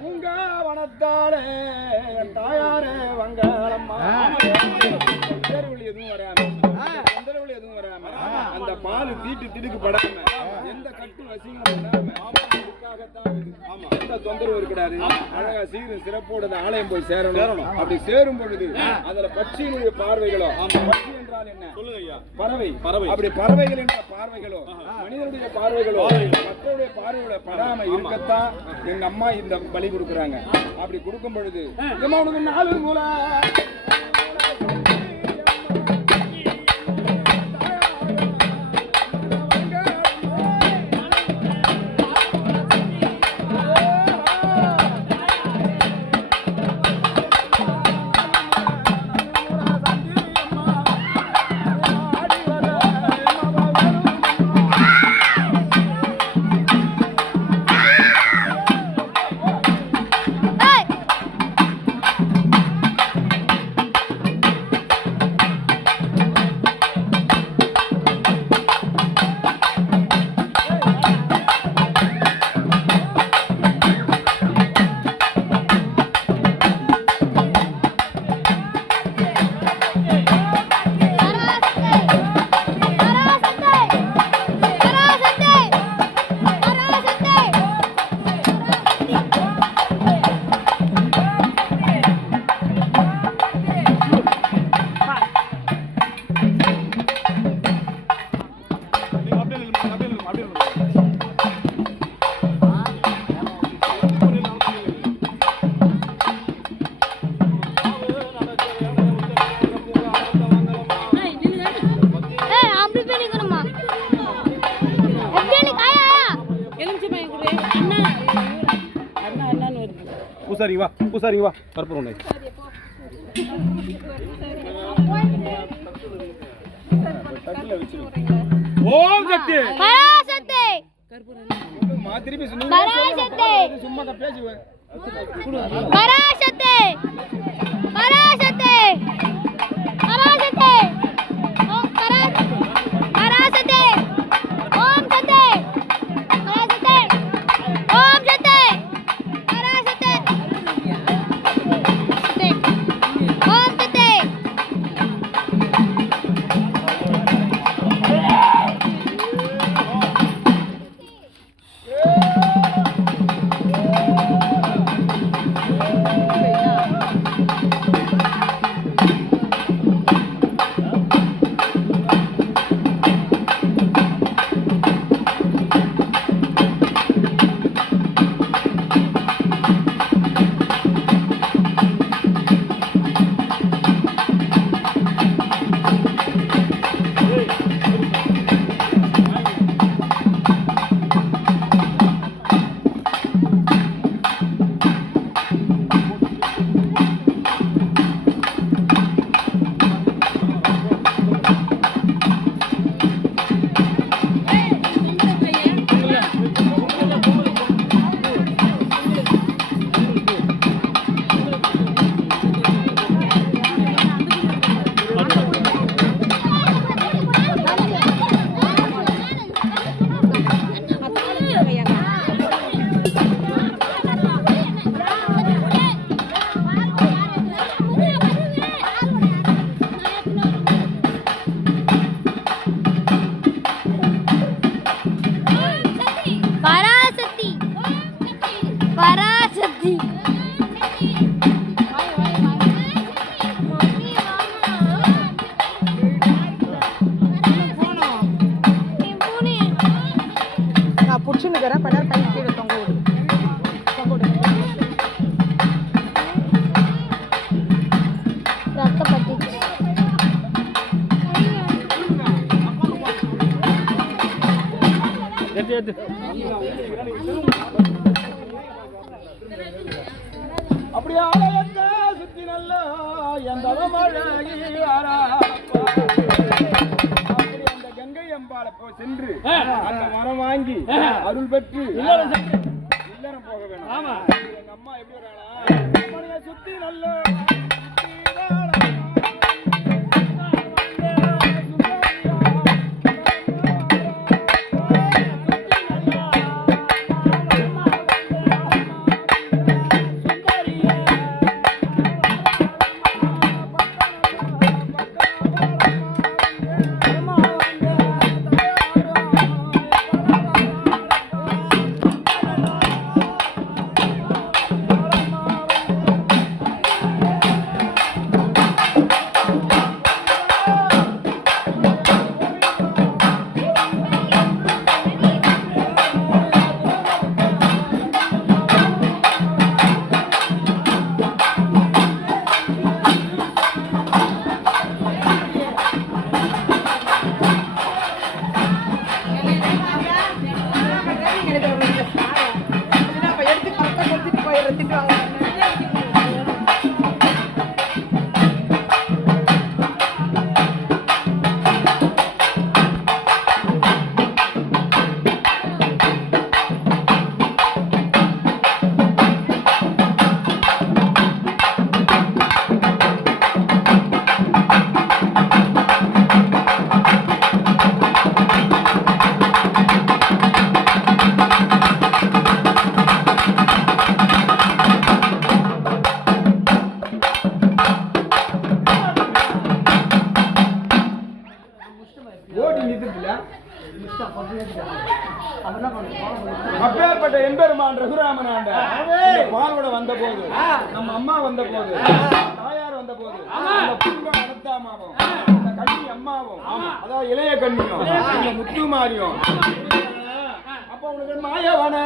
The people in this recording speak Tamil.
பூங்காவனத்தாலே தாயாரே வங்காளம்மா தொந்தரவுல எதுவும் வராம அந்த பால் தீட்டு திடுக்கு படாம எந்த கட்டு வசியம் எந்த தொந்தரவு இருக்கிறாரு. அழகா சீரும் சிறப்போட ஆலயம் போய் சேரணும். அப்படி சேரும் பொழுது அதுல பட்சியினுடைய பார்வைகளோ, பட்சி என்றால் என்ன சொல்லுங்க ஐயா? பறவை. அப்படி பறவைகள் என்ற பார்வைகளோ மனிதனுடைய பார்வைகளோ மற்றவருடைய பார்வைகள படாம இருக்கத்தான் எங்க அம்மா இந்த பலி கொடுக்குறாங்க. அப்படி கொடுக்கும் பொழுது உனக்கு 4 மூலை பூசாரி வா கற்பூரம் உன்னை ஓம் சக்தி பராசக்தி கற்பூரம் திருப்பி பராசக்தி சும்மா பேசி பராசக்தி பராசக்தி பராசக்தி ஓம் பராசக்தி ஓம் சக்தி பராசக்தி ஓம் சக்தி அப்படி ஆலயத்தை சுத்தி நல்ல எந்த அந்த கங்கை அம்பாளை போய் சென்று அந்த மரம் வாங்கி அருள் பெற்று இல்லறம் போக வேணும். எங்க அம்மா எப்படி வராங்களா சுத்தி நல்ல எடுத்து கரெக்டாக கொடுத்துட்டு போயிடுற திட்டுவாங்க. அப்பேற்பட்ட எம்பெருமான் ரகுராமனாண்ட பாலோட வந்த போது, நம்ம அம்மா வந்த போது, தாயார் வந்த போது, இந்த புங்க அனத்தாமாவும், இந்த கண்ணி அம்மாவும், அதாவது இளைய கண்ணியும், இந்த முத்துமாரியும், அப்ப உனக்கு மாயவன